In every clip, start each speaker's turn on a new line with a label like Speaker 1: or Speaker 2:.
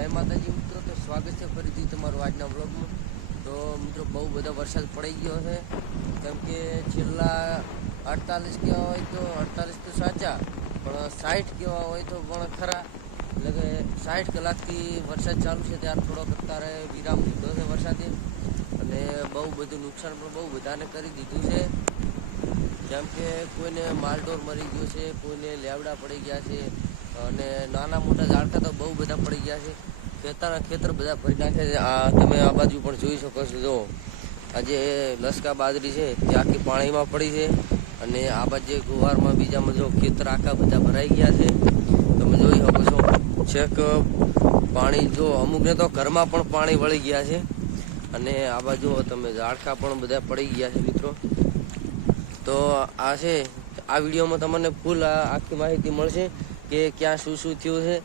Speaker 1: જય માતાજી મિત્રો, તો સ્વાગત છે ફરીથી તમારું આજના બ્લોગમાં તો મિત્રો, બહુ બધો વરસાદ પડી ગયો છે. કેમ કે છેલ્લા અડતાલીસ કેવા હોય તો અડતાલીસ તો સાચા, પણ સાઠ કેવા હોય તો પણ ખરા. એટલે કે સાઠ કલાકથી વરસાદ ચાલુ છે ત્યારે થોડોક અત્યારે વિરામ લીધો છે વરસાદે. અને બહુ બધું નુકસાન પણ બહુ બધાને કરી દીધું છે. જેમ કે કોઈને માલઢોર મરી ગયો છે, કોઈને લેવડા પડી ગયા છે, અને નાના મોટા ઝાડકા તો બહુ બધા પડી ગયા છે. ખેતરના ખેતર બધા ભરી નાખે છે. આ તમે આ બાજુ પણ જોઈ શકો છો. જો આજે લસકા બાજરી છે તે આખી પાણીમાં પડી છે અને આ બાજુ ગુવારમાં બીજામાં જો ખેતર આખા બધા ભરાઈ ગયા છે. તમે જોઈ શકો છો. છેક પાણી જો અમુકને તો ઘરમાં પણ પાણી વળી ગયા છે. અને આ બાજુ તમે ઝાડખા પણ બધા પડી ગયા છે મિત્રો. તો આ છે. આ વિડીયોમાં તમને ફૂલ આખી માહિતી મળશે કે ક્યાં શું શું થયું છે.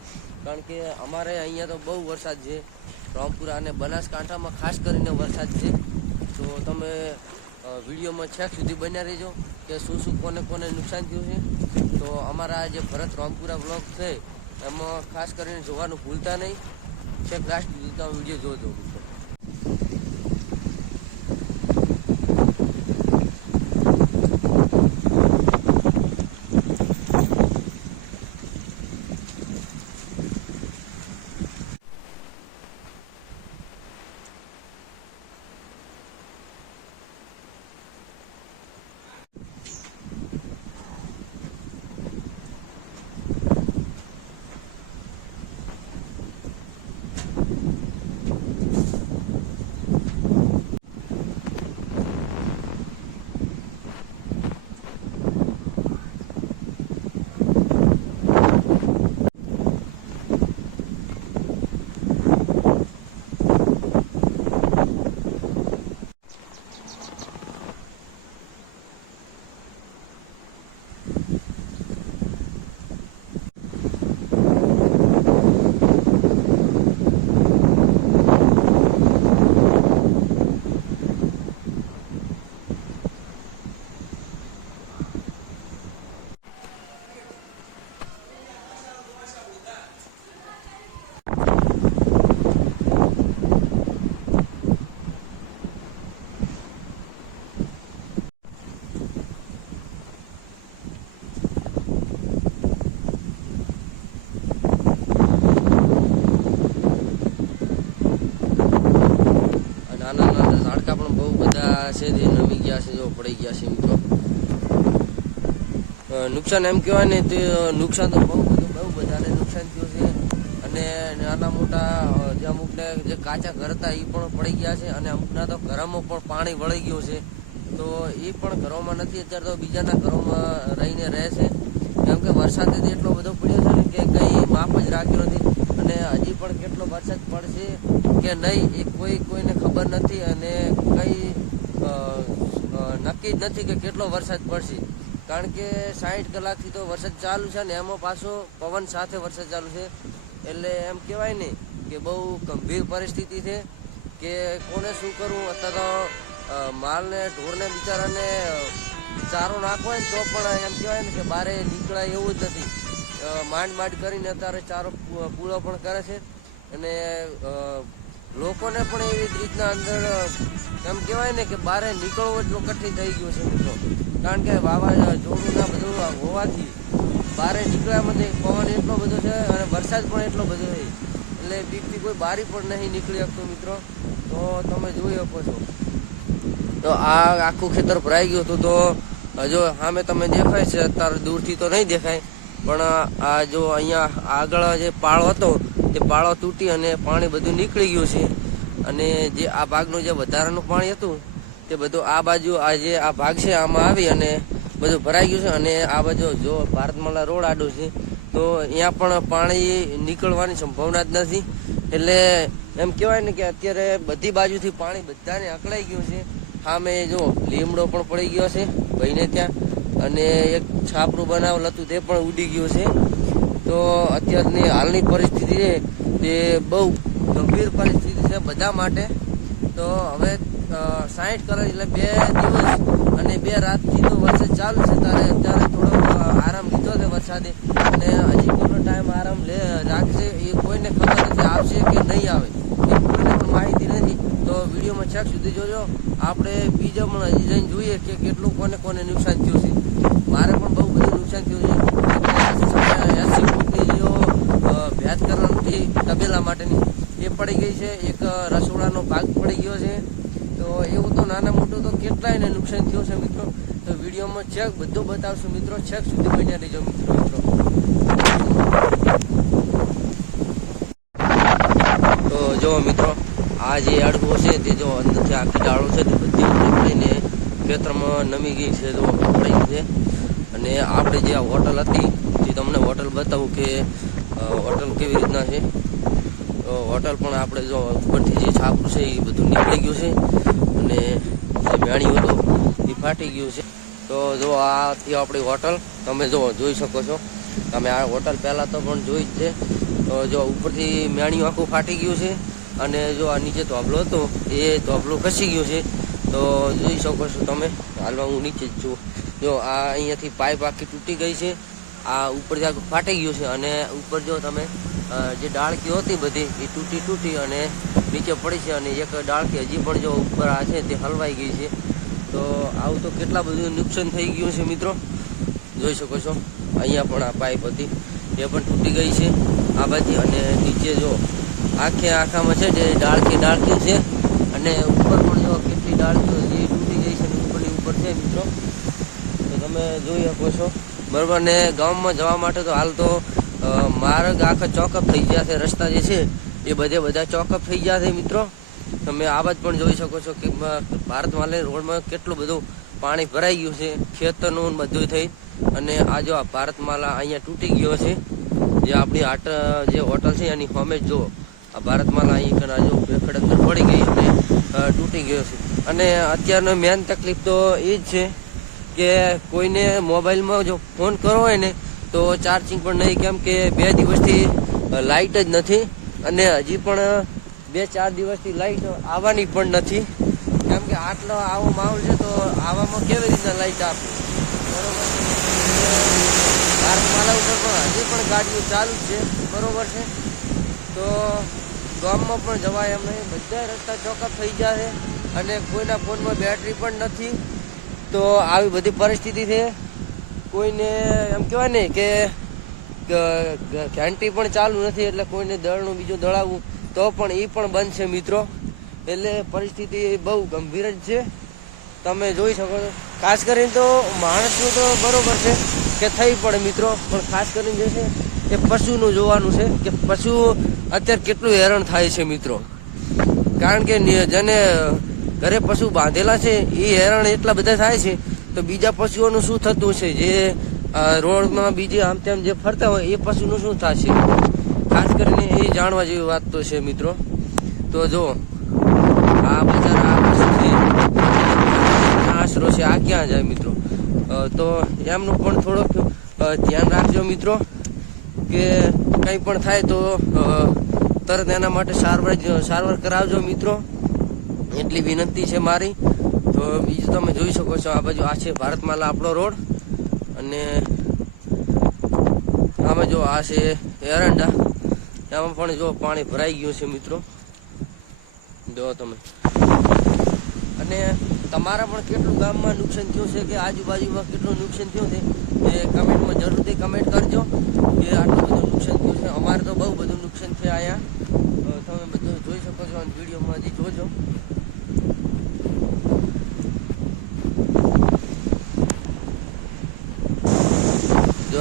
Speaker 1: કારણ કે અમારે અહીંયા તો બહુ વરસાદ છે. રામપુરા અને બનાસકાંઠામાં ખાસ કરીને વરસાદ છે. તો તમે વિડીયોમાં છેક સુધી બન્યા રહેજો કે શું શું કોને કોને નુકસાન થયું છે. તો અમારા જે ભરત રામપુરા બ્લોગ છે, એમાં ખાસ કરીને જોવાનું ભૂલતા નહીં. છેક લાસ્ટ સુધી તમે વીડિયો જોજો મિત્રો આ નાના નાના ઝાડકા પણ બહુ બધા છે જે જો પડી ગયા છે મિત્રો. નુકસાન એમ કહેવાય ને તે નુકસાન તો બહુ બધું, બહુ બધાને નુકસાન થયું છે. અને નાના મોટા જે અમુકને જે કાચા ઘર હતા એ પણ પડી ગયા છે. અને અમુકના તો ઘરમાં પણ પાણી વળી ગયું છે. તો એ પણ ઘરોમાં નથી, અત્યારે તો બીજાના ઘરોમાં રહીને રહે છે. કેમ કે વરસાદ એટલો બધો પડ્યો છે કે કંઈ માપ જ રાખ્યો નથી. અને હજી પણ કેટલો વરસાદ પડશે કે નહીં, એ કોઈ કોઈને ખબર નથી. અને કંઈ નક્કી જ નથી કે કેટલો વરસાદ પડશે. કારણ કે સાઠ કલાકથી તો વરસાદ ચાલુ છે ને એમાં પાછો પવન સાથે વરસાદ ચાલુ છે. એટલે એમ કહેવાય ને કે બહુ ગંભીર પરિસ્થિતિ છે કે કોને શું કરવું? અત્યારે તો માલને, ઢોરને, બિચારાને ચારો નાખવો હોય ને તો પણ એમ કહેવાય ને કે બારે નીકળાય એવું જ નથી. માંડ માંડ કરીને અત્યારે ચારો પૂળો પણ કરે છે. અને લોકોને પણ એવી જ રીતના અંદર એમ કહેવાય ને કે બારે નીકળવું એટલું કઠિન થઈ ગયું છે મિત્રો. કારણ કે વાવાઝોડું જોડુંના બધું હોવાથી બારે નીકળ્યામાંથી પવન એટલો બધો છે અને વરસાદ પણ એટલો બધો છે. એટલે બીકથી કોઈ બારી પણ નહીં નીકળી શકતું મિત્રો. તો તમે જોઈ શકો છો. તો આ આખું ખેતર ભરાઈ ગયું હતું તો જો સામે તમે દેખાય છે, અત્યારે દૂરથી તો નહીં દેખાય, પણ આ જો અહીંયા આગળ જે પાળો હતો, તે પાળો તૂટી અને પાણી બધું નીકળી ગયું છે. અને જે આ ભાગનું જે વધારાનું પાણી હતું, તે બધું આ બાજુ આ જે આ ભાગ છે, આમાં આવી અને બધું ભરાઈ ગયું છે. અને આ બાજુ જો ભારતમાલા રોડ આડો છે, તો અહીંયા પણ પાણી નીકળવાની સંભાવના જ નથી. એટલે એમ કહેવાય ને કે અત્યારે બધી બાજુથી પાણી બધાને અકળાઈ ગયું છે. સામે જો લીમડો પણ પડી ગયો છે ભાઈને ત્યાં. અને એક છાપરું બનાવેલ હતું તે પણ ઉડી ગયું છે. તો અત્યારની હાલની પરિસ્થિતિ છે, તે બહુ ગંભીર પરિસ્થિતિ છે બધા માટે. તો હવે સાઠ કલાક એટલે બે દિવસ અને બે રાતથી તો વરસાદ ચાલુ છે. ત્યારે અત્યારે થોડો આરામ લીધો છે વરસાદે. અને હજી કેટલો ટાઈમ આરામ લે, રાખશે. એ કોઈને ખબર નથી આવશે કે નહીં આવે. એ કોઈને પણ માહિતી નથી. તો વિડીયોમાં છેક સુધી જોજો. આપણે બીજા પણ હજી જઈને જોઈએ કે કેટલું કોને કોને નુકસાન થયું છે. મારે પણ બહુ બધું નુકસાન થયું છે. એસી ફૂટની જે ભેદ કરવાની તબેલા માટેની પડી ગઈ છે, એક રસોડાનો ભાગ પડી ગયો છે. તો એવું તો નાના મોટું તો કેટલાય ને નુકસાન થયું છે મિત્રો? તો વિડીયોમાં છેક બધું બતાવશું મિત્રો. છેક સુધી બન્યા રહીજો મિત્રો. મિત્રો તો જો મિત્રો, આ જે અડગો છે તે જો અંદરથી આખી ડાળો છે તે બધી પડીને ખેતરમાં નમી ગઈ છે, જો પડી છે. અને આપણે જે આ હોટલ હતી તે તમને હોટલ બતાવું કે હોટલ કેવી રીતના છે? તો હોટલ પણ આપણે જો ઉપરથી જે છાપરું છે એ બધું નીકળી ગયું છે. અને જે મેણિયું હતું, એ ફાટી ગયું છે. તો જો આ હતી આપણી હોટલ. તમે જો જોઈ શકો છો. તમે આ હોટલ પહેલાં તો પણ જોઈ જ છે. તો જો ઉપરથી મેણ્યું આખું ફાટી ગયું છે. અને જો આ નીચે ધોબલો હતો, એ ધોબલો ખસી ગયું છે. તો જોઈ શકો છો તમે. હાલમાં હું નીચે જ છું. જો આ અહીંયાથી પાઇપ આખી તૂટી ગઈ છે. આ ઉપર આખું ફાટી ગયું છે. અને ઉપર જો તમે જે ડાળકી હતી બધી, એ તૂટી તૂટી અને નીચે પડી છે અને એક ડાળકી હજી પણ જો ઉપર આ છે તે હલવાઈ ગઈ છે. તો આવું તો કેટલા બધું નુકસાન થઈ ગયું છે મિત્રો? જોઈ શકો છો. અહીંયા પણ આ પાઇપ હતી. એ પણ તૂટી ગઈ છે. આ બાજુ અને નીચે જો આખે આખામાં છે જે ડાળકી ડાળકી છે. અને ઉપર પણ જો કેટલી ડાળકીઓ એ તૂટી ગઈ છે ઉપરની ઉપર છે મિત્રો. તો તમે જોઈ શકો છો. બરાબર, ને ગામમાં જવા માટે તો હાલ તો માર્ગ આખા ચોકઅપ થઈ ગયા છે. રસ્તા જે છે, એ બધે બધા ચોકઅપ થઈ ગયા છે મિત્રો. તમે આ બાજુ પણ જોઈ શકો છો કે, મ- ભારતમાં રોડમાં કેટલું બધું પાણી ભરાઈ ગયું છે, ખેતરનું બધું થઈ. અને આ જો આ ભારતમાલા અહીંયા તૂટી ગયો છે, જે આપણી આટ, જે હોટલ છે, એની હોમે જો આ ભારતમાલા અહીં કના જો ભેખડ અંદર પડી ગઈ અને તૂટી ગયો છે. અને અત્યારનો મેન તકલીફ તો એ જ છે કે કોઈને મોબાઈલમાં જો ફોન કરવો હોય ને તો ચાર્જિંગ પણ નહીં, કેમ કે બે દિવસથી લાઇટ જ નથી અને હજી પણ બે ચાર દિવસથી લાઇટ આવવાની પણ નથી. કેમ કે આટલો આવો માહોલ છે તો આવામાં કેવી રીતના લાઇટ આપે? બરોબર ભારતમાલા ઉપર પણ હજી પણ ગાડીઓ ચાલુ છે. બરોબર છે? તો ગામમાં પણ જવાય નહીં. બધા રસ્તા ચોકઅપ થઈ છે અને કોઈના ફોનમાં બેટરી પણ નથી. તો આવી બધી પરિસ્થિતિ છે. કોઈને એમ કહેવાય ને કે ઘંટી પણ ચાલુ નથી એટલે કોઈને દળનું બીજું દળાવવું, તો પણ એ પણ બંધ છે મિત્રો. એટલે પરિસ્થિતિ બહુ ગંભીર જ છે. તમે જોઈ શકો છો. ખાસ કરીને તો માણસનું તો બરોબર છે કે થઈ પડે મિત્રો, પણ ખાસ કરીને જે છે એ પશુનું જોવાનું છે કે પશુ અત્યારે કેટલું હેરાન થાય છે મિત્રો. કારણ કે જેને ઘરે પશુ બાંધેલા છે એ હેરાન એટલા બધા થાય છે તો બીજા પશુઓનું શું થતું છે જે રોડમાં બીજે આમ તેમ જે ફરતા હોય, એ પશુનું શું થશે? ખાસ કરીને એ જાણવા જેવી વાત તો છે, મિત્રો. તો જો, આ બજાર આ પશુ છે આશરો છે, આ ક્યાં જાય, મિત્રો? તો એમનું પણ થોડોક ધ્યાન રાખજો, મિત્રો, કે કંઈ પણ થાય તો તરત એના માટે સારવાર સારવાર કરાવજો, મિત્રો. એટલી વિનંતી છે મારી. તો બીજું તમે જોઈ શકો છો આ બાજુ, આ છે ભારતમાલા આપણો રોડ. અને આમાં જો આ છે એરંડા. એમાં પણ જો પાણી ભરાઈ ગયું છે મિત્રો. જો તમે. અને તમારા પણ કેટલું ગામમાં નુકસાન થયું છે કે આજુબાજુમાં કેટલું નુકસાન થયું છે? એ કમેન્ટમાં જરૂરથી કમેન્ટ કરજો કે આટલું બધું નુકસાન થયું છે. અમારે તો બહુ બધું નુકસાન છે અહીંયા તો તમે બધું જોઈ શકો છો અને વિડીયોમાં હજી જોજો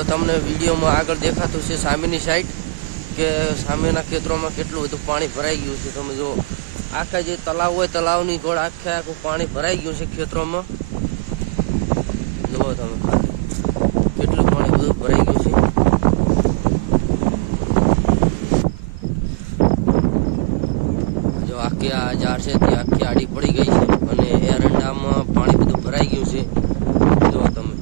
Speaker 1: તમને વિડીયોમાં આગળ દેખાતું છે સામેની સાઈડ કે સામેના ખેતરોમાં કેટલું બધું પાણી ભરાઈ ગયું છે. તમે જો આખા જે તલાવ હોય તલાવની ગોળ આખે આખું પાણી ભરાઈ ગયું છે ખેતરોમાં જુઓ તમે કેટલું પાણી બધું ભરાઈ ગયું છે જો આખી આ ઝાડ છે તે આખી આડી પડી ગઈ છે અને એરંડામાં પાણી બધું ભરાઈ ગયું છે જો તમે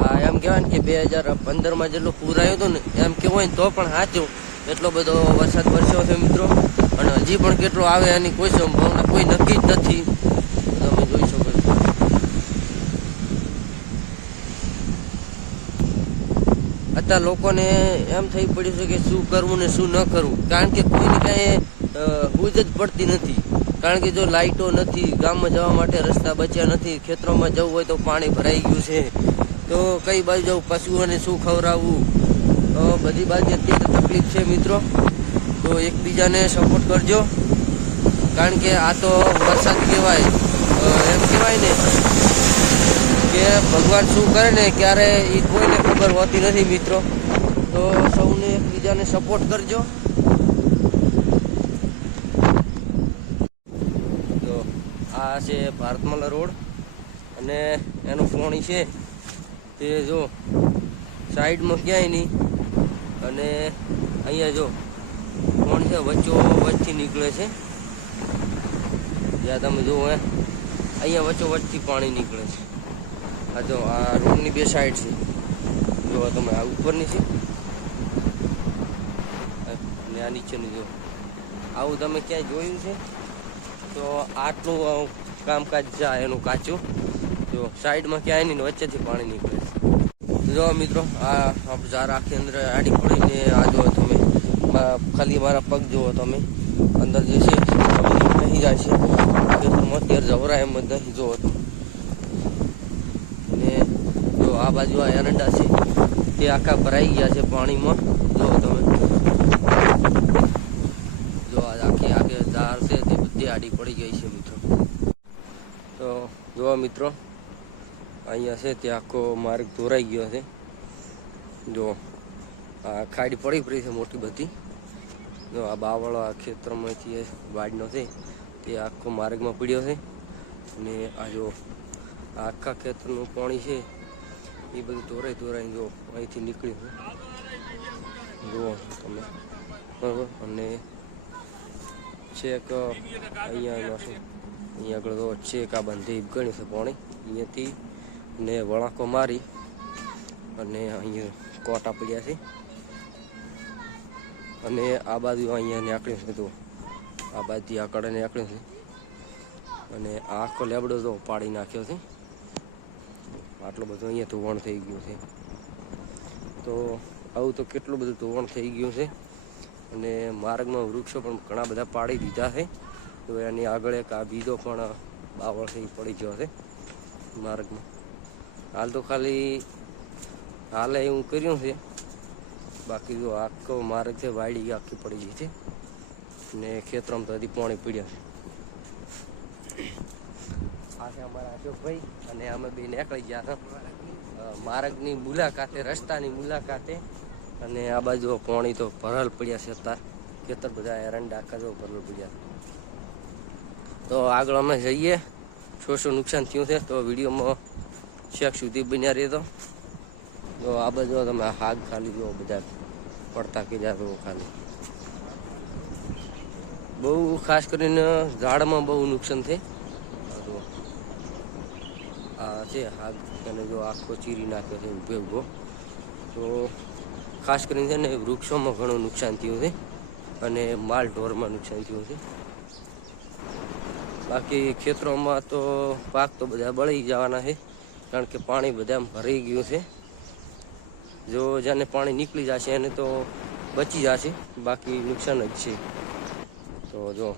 Speaker 1: આ એમ કહેવાય ને કે બે હજાર પંદરમાં જેટલું પૂર આવ્યું હતું ને, એમ કહેવાય તો પણ સાચું એટલો બધો વરસાદ વરસ્યો છે મિત્રો. અને હજી પણ કેટલો આવે એની કોઈ સંભાવના કોઈ નક્કી જ નથી. તમે જોઈ શકો અત્યારે લોકોને એમ થઈ પડ્યું છે કે શું કરવું ને શું ન કરવું. કારણ કે કોઈને કાંઈ હુજ જ પડતી નથી. કારણ કે જો લાઇટો નથી, ગામમાં જવા માટે રસ્તા બચ્યા નથી, ખેતરોમાં જવું હોય તો પાણી ભરાઈ ગયું છે. તો કઈ બાજુ જવું પશુઓને શું ખવડાવવું તો બધી બાજુ અત્યારે તકલીફ છે મિત્રો. તો એકબીજાને સપોર્ટ કરજો. કારણ કે આ તો વરસાદ કહેવાય. એમ કહેવાય ને કે ભગવાન શું કરે ને ક્યારે એ કોઈને ખબર હોતી નથી મિત્રો. તો સૌને એકબીજાને સપોર્ટ કરજો. તો આ છે ભારતમાલા રોડ અને એનો ફોણી છે. તે જો સાઈડમાં ક્યાંય નહીં. અને અહીંયા જો કોણ છે? વચ્ચો વચ્ચથી નીકળે છે. જ્યાં તમે જુઓ અહીંયા વચ્ચો વચ્ચથી પાણી નીકળે છે. આ જો, આ રોડની બે સાઈડ છે. જો તમે આ ઉપરની છે. અને આ નીચેની જો. આવું તમે ક્યાંય જોયું છે? તો આટલું કામકાજ જાય એનું કાચું. જો, સાઈડમાં ક્યાંય નહીં વચ્ચેથી પાણી નીકળે. છે જો મિત્રો, આ ઝાર આખી અંદર આડી પડીને આ જો તમે ખાલી મારા પગ જુઓ તમે. અંદર જે છે નહીં જાય છે. ખેતરમાં જવરા એમ જ નહીં જુઓ તમે. ને જો આ બાજુ આ એરંડા છે, તે આખા ભરાઈ ગયા છે પાણીમાં. જુઓ તમે. જો આ આખી આખી ઝાર છે, તે બધી આડી પડી ગઈ છે મિત્રો. તો જુઓ મિત્રો અહીંયા છે તે આખો માર્ગ ધોરાઈ ગયો છે. જો, આ ખાડી પડી પડી છે મોટી બધી. જો, આ બાવળો આ ખેતરમાંથી વાડનો છે, તે આખો માર્ગમાં પડ્યો છે. અને આ જો આખા ખેતરનું પાણી છે, એ બધું ધોરાઈ ધોરાઈ જો અહીંથી નીકળ્યું જુઓ તમે બરાબર અને છેક, અહીંયા અહીંયા આગળ તો છેક આ બંધી ગણ્યું છે પાણી. અહીંયાથી ને વળાંકો મારી અને અહીંયા કોટા પડ્યા છે. અને આ બાજુ અહીંયા નીકળ્યું છે તો આ બાજુથી આ કડે નીકળ્યું છે. અને આ આખો લેબડો તો પાડી નાખ્યો છે. આટલો બધો અહીંયા ધોવાણ થઈ ગયું છે. તો આવું તો કેટલું બધું ધોવાણ થઈ ગયું છે. અને માર્ગમાં વૃક્ષો પણ ઘણા બધા પાડી દીધા છે. તો એની આગળ એક આ બીજો પણ બાવળ થઈ પડી ગયો છે માર્ગમાં. હાલ તો ખાલી હાલે એવું કર્યું છે. બાકી જો આખો માર્ગ છે વાડી આખી પડી ગઈ છે. ને ખેતરમાં તો હજી પાણી પીડ્યા છે. આ છે અમારા અશોકભાઈ અને અમે બે નીકળી ગયા હતા. માર્ગની મુલાકાતે, રસ્તાની મુલાકાતે. અને આ બાજુ પાણી તો ભરલ પડ્યા છે અત્યારે. ખેતર બધા એરંડા આખા ભરલ પડ્યા તો આગળ અમે જઈએ. શું શું નુકસાન થયું છે, તો વિડીયોમાં શેક સુધી બન્યા રહેતો તો? જો આ બધો તમે હાગ ખાલી જો બધા પડતા કીધા તો ખાલી. બહુ ખાસ કરીને ઝાડમાં બહુ નુકસાન થાય. આ છે હાગ. એને જો આખો ચીરી નાખ્યો છે ઊભો. તો ખાસ કરીને છે ને વૃક્ષોમાં ઘણું નુકસાન થયું છે. અને માલ ઢોરમાં નુકસાન થયું છે. બાકી ખેતરોમાં તો પાક તો બધા બળી જવાના છે. કારણ કે પાણી બધા ભરાઈ ગયું છે. જો જેને પાણી નીકળી જશે એને તો બચી જશે, બાકી નુકસાન જ છે. તો જો,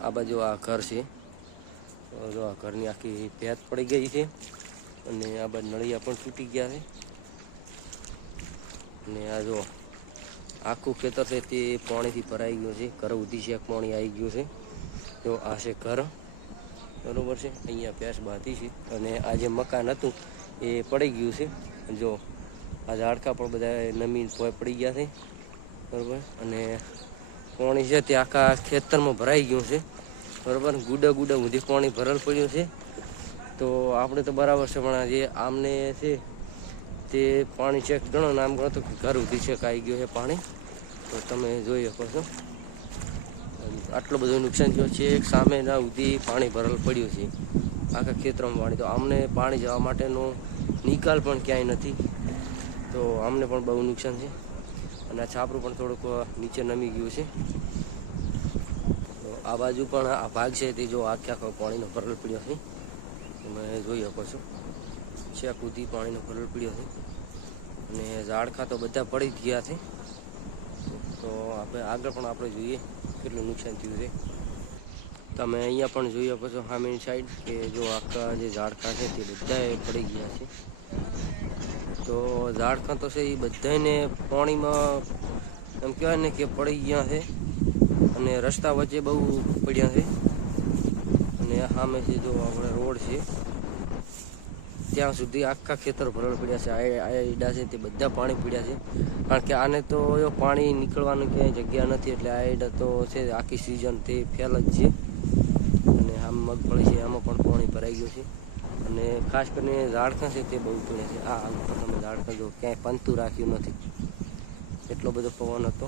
Speaker 1: આ બાજુ આ ઘર છે. જો આ ઘરની આખી ભેત પડી ગઈ છે અને આ બાજુ નળિયા પણ તૂટી ગયા છે. અને આ જો, આખું ખેતર છે તે પાણીથી ભરાઈ ગયું છે. ઘર ઉધી છે પાણી આવી ગયું છે. જો આ છે ઘર. બરોબર છે? અહીંયા પ્યાસ બાંધી છે અને આ જે મકાન હતું એ પડી ગયું છે. જો આ ઝાડકા પણ બધા નમી પડી ગયા છે. બરાબર? અને પાણી છે તે આખા ખેતરમાં ભરાઈ ગયું છે. બરાબર? ગુડા ગુડા સુધી પાણી ભરેલ પડ્યું છે. તો આપણે તો બરાબર છે, પણ જે આમને છે તે પાણી ચેક ગણો નામ ઘણો તો ઘર સુધી ચેક આવી ગયું છે પાણી. તો તમે જોઈ શકો છો. આટલું બધું નુકસાન થયું છે. એક સામેના સુધી પાણી ભરેલ પડ્યું છે. આખા ખેતરમાં પાણી. તો આમને પાણી જવા માટેનો નિકાલ પણ ક્યાંય નથી. તો આમને પણ બહુ નુકસાન છે. અને આ છાપરું પણ થોડુંક નીચે નમી ગયું છે. આ બાજુ પણ આ ભાગ છે તે જો આખે આખો પાણીનો ભરલ પડ્યો છે. તમે જોઈ શકો છો. છેક સુધી પાણીનો ભરલ પડ્યો છે. અને ઝાડખા તો બધા પડી ગયા છે. તો આપણે આગળ પણ આપણે જોઈએ. કેટલું નુકસાન થયું છે? તમે અહીંયા પણ જોઈ શકો છો સામેની સાઈડ કે જો આખા જે ઝાડખા છે તે બધા પડી ગયા છે. તો ઝાડખા તો છે એ બધાને પાણીમાં એમ કહેવાય ને કે પડી ગયા છે અને રસ્તા વચ્ચે બહુ પડ્યા છે. અને સામે છે જો આપણે રોડ છે ત્યાં સુધી આખા ખેતર ભરલ પડ્યા છે. આ આયડા છે તે બધા પાણી પડ્યા છે. કારણ કે આને તો પાણી નીકળવાનું ક્યાંય જગ્યા નથી એટલે આ ઈડા તો છે આખી સિઝન તે ફેલ જ છે. અને આમ મગફળી છે, આમાં પણ પાણી ભરાઈ ગયું છે. અને ખાસ કરીને ઝાડખા છે તે બહુ પડ્યા છે. આ આમ તમે ઝાડખા જો ક્યાંય પંતું રાખ્યું નથી. એટલો બધો પવન હતો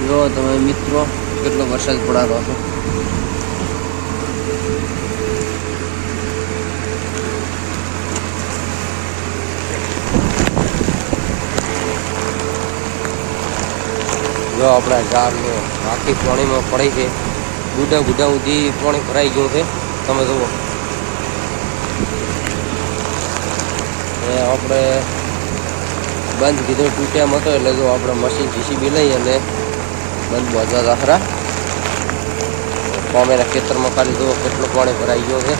Speaker 1: જો તમે મિત્રો કેટલો વરસાદ પડાતો હતો જો આપણા ઝાડને આખી પાણીમાં પડી છે. ગુડા ગુડા સુધી પાણી ભરાઈ ગયું છે. તમે જુઓ. આપણે બંધ કીધું તૂટ્યા હતો એટલે જો આપણે મશીન જીસીબી લઈ અને બંધ બાંધવા દાખરા. પામેના ખેતરમાં ખાલી જુઓ કેટલું પાણી ભરાઈ ગયો છે.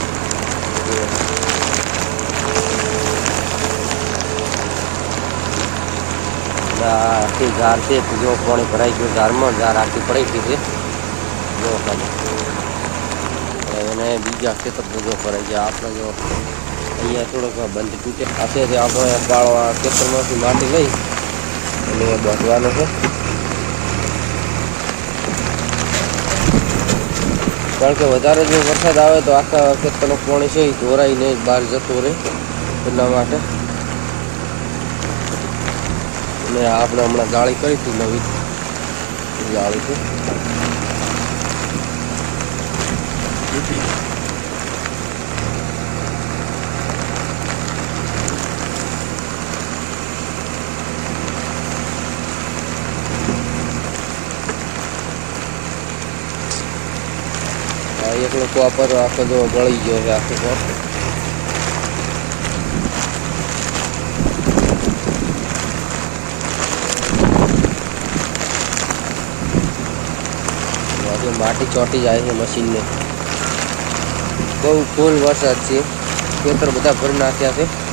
Speaker 1: આખી ઝાર છે, જો પાણી ભરાઈ ગયું ઝારમાં ઝાર આખી પડી ગઈ છે. જો ખાલી. બીજા ખેતર બધો ભરાઈ ગયા. આપણે જો અહીંયા થોડોક બંધ તૂટે આ છે આપણે ગાળો આ ખેતરમાંથી માટી લઈ અને બાંધવાનો છે. કારણ કે વધારે જો વરસાદ આવે તો આખા ખેતરનો પાણી છે, એ ધોરાઈને બહાર જતો રહે એટલા માટે. અને આપણે હમણાં ગાળી કરી હતી નવી. જાળી છે આ કોપર આખો જો ગળી ગયો છે આખો કોપ માટી ચોંટી જાય છે મશીનને. બહુ ફૂલ વરસાદ છે. ખેતર બધા ભરી નાખ્યા છે.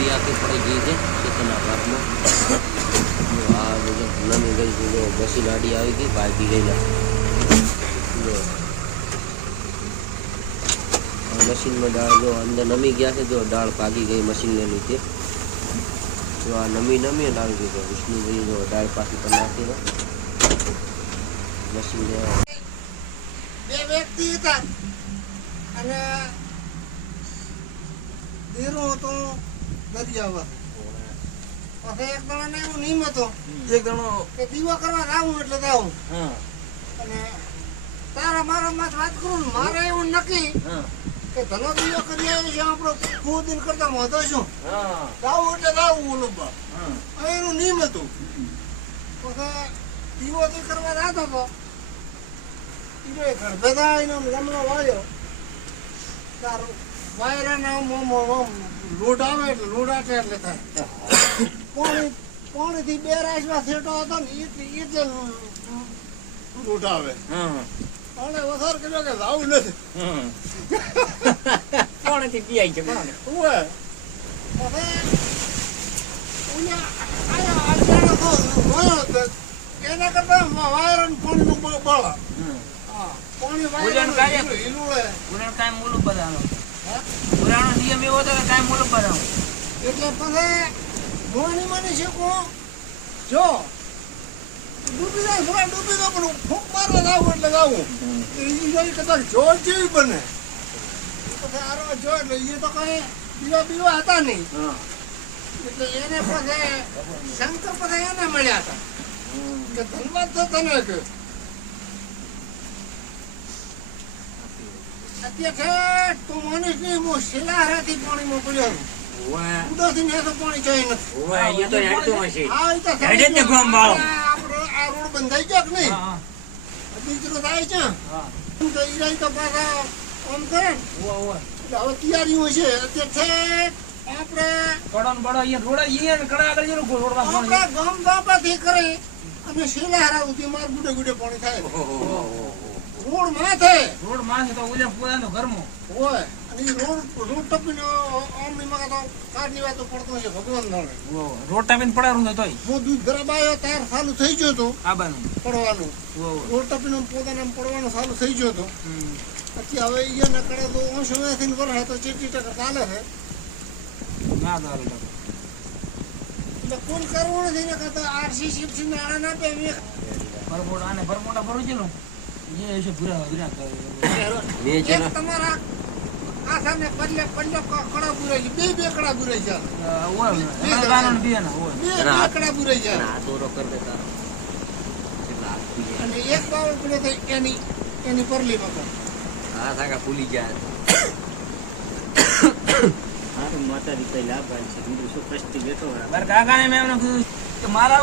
Speaker 1: લેબડી આખી પડી ગઈ છે. ખેતરના ભાગમાં આ બધું નમી ગઈ જો બસી લાડી આવી ગઈ ભાગી ગયેલા. જો. મશીનમાં દાળ જો અંદર નમી ગયા છે, જો દાળ પાકી ગઈ મશીનને લીધે. જો આ નમી નમી લાવી જો વિષ્ણુભાઈ જો દાળ પાકી પણ નાખી મશીનને
Speaker 2: બે વ્યક્તિ હતા. અને ધીરું હતો. દરિયાવા પછી એક જણાને એવું નિયમ હતો
Speaker 3: એક જણો
Speaker 2: કે દીવો કરવા જાવું એટલે જાવું અને તારા મારા માં વાત કરું મારે એવું નક્કી કે ધનો દીવો કરી આવ્યો છે આપણો દિન કરતા મોટો છું. જાવું એટલે જાવું ઓલું બા એનું નિયમ હતું. પછી દીવો દી કરવા જાતો હતો એ ગણપેદા એનો લમણો વાળ્યો. તારું લોટ આવે એટલે લોડાટે એટલે થાય. પાણી પાણીથી બે રાશમાં હતો ને એટલે એટલે લોટ આવે.
Speaker 3: હા
Speaker 2: અને વસાર કર્યો કે લાવું નથી.
Speaker 3: હા કોણથી પીઆઈ છે
Speaker 2: ઉવે. હવે ઓલા એના કરતા વાયરન પાણીનું બ- બળ. હા પાણી
Speaker 3: ઓલાનું
Speaker 2: વાયરન
Speaker 3: કાર્ય-
Speaker 2: હિલું- હે?
Speaker 3: પુરાણો નિયમ એવો હતો કે કાંઈ મોટો બધાનો
Speaker 2: એટલે પછી મોની માની શીખવું જો ડૂબી જાય થોડા ડૂબી જાય પણ ફૂંક મારવા લાવું એટલે લાવું એ જોઈ કદાચ જોર જેવી બને. પછી આરો જો એટલે એ તો કઈ બીવા બીવા હતા નહીં.
Speaker 3: હા.
Speaker 2: એટલે એને પછી શંકર પછી એને મળ્યા હતા. કે ધન્યવાદ તો તને કે અત્યારે તું માનીશ નહીં હું શિલાહારાથી પાણીમાં પડ્યો છું.
Speaker 3: ઓવે
Speaker 2: ઉડાથી ને તો પાણી જોઈ નથી.
Speaker 3: એ તો હેડતું હશે.
Speaker 2: હા, એ તો
Speaker 3: હેડે જ ને ગામ વાળો.
Speaker 2: આપણે આ રોડ બંધાઈ ગયો કે નહીં? બીજરો થાય છે. તો ઈરાઈ તો પાછા કરે ને. હવે અત્યારે છે આપણે
Speaker 3: ને બડો અહીંયા રોડ અહીંયા ને કડા આગળ જેનું રોડમાં
Speaker 2: આપણે ગામ બાપાથી કરી અને શિલાહારા સુધી માર ગુડે ગુડે પાણી થાય. રોડ માથે
Speaker 3: રોડ માથે તો ઓલા પોતાનો ઘરમાં.
Speaker 2: હોય. અને રોડ રોડ ટપીને આમ એમાં તો કારની વાતો પડતો છે ભગવાન જાણે.
Speaker 3: રોડ ટાપીને પડારું છે તોય?
Speaker 2: હું દૂધ ગરબ આવ્યો તાર ચાલુ થઈ ગયો તો
Speaker 3: આબાનું
Speaker 2: પડવાનું. રોડ ટપીને પોતાને પડવાનું ચાલુ થઈ ગયો હતો. પછી હવે અહીંયા નકડે તો ઓછો વેસીને વરાય તો ચીટી ટકા ચાલે છે.
Speaker 3: ના ચાલે
Speaker 2: એટલે કોણ કરવું નથી ને કરતા તો આરસી સીપસી ને આના ના ભરમોડા મેં
Speaker 3: ભરમોડા ભરું છે
Speaker 1: અને
Speaker 2: એક બાવળ તો એની એની પરલી માં
Speaker 1: જાય
Speaker 4: માતાજી કઈ લાભ છે. બીજું શું કષ્ટી બેઠો.
Speaker 3: મારા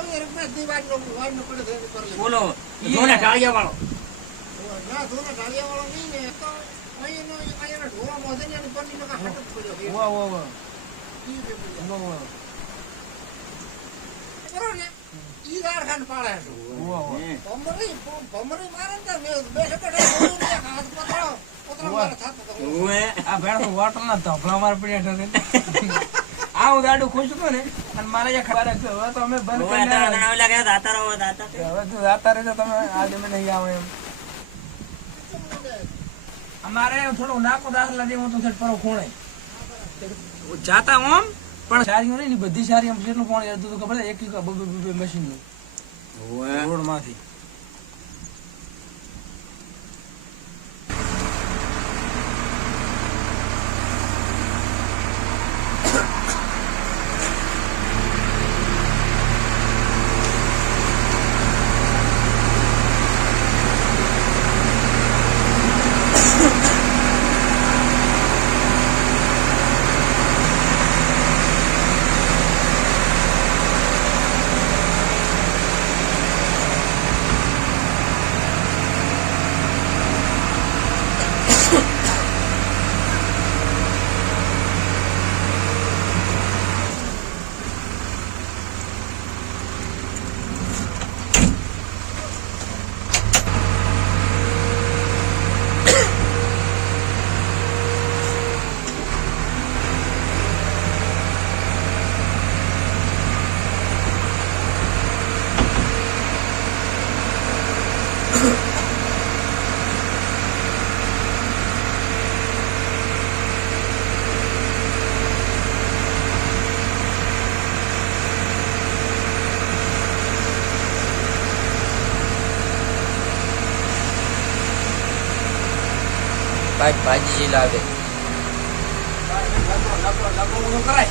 Speaker 3: બોલો
Speaker 4: ધોને ટાળિયા વાળો
Speaker 2: ના ધોના ઢાળિયાવાળો નહીં ને તો અહીંનો ઢોરા ને હાથ પડ્યો બરોબર ને? ઈ પાડે છે. ભમરી ભમરી ને મેં હાથ થતો.
Speaker 3: આ ભેળ માર પડ્યા ઠરે આ હું ખુશ છું ને. અને મારે અહીંયા ખબર હવે તો અમે બંધ કરી નાખ્યા.
Speaker 4: તને ઓલા ગયા તા, તારા ઓલા તા, તા.
Speaker 3: હવે તો જાતા રહેજો તમે આજે અમે નહીં આવો એમ. અમારે થોડું નાકો દાખલા જેવું તો છે પરો ખૂણે. જાતા ઓમ પણ સારી નહીં બધી સારી એમ કેટલું પાણી હતું તો ખબર એક મશીનનું. રોડમાંથી પાઇપ ભાજી લાવે
Speaker 4: કરાય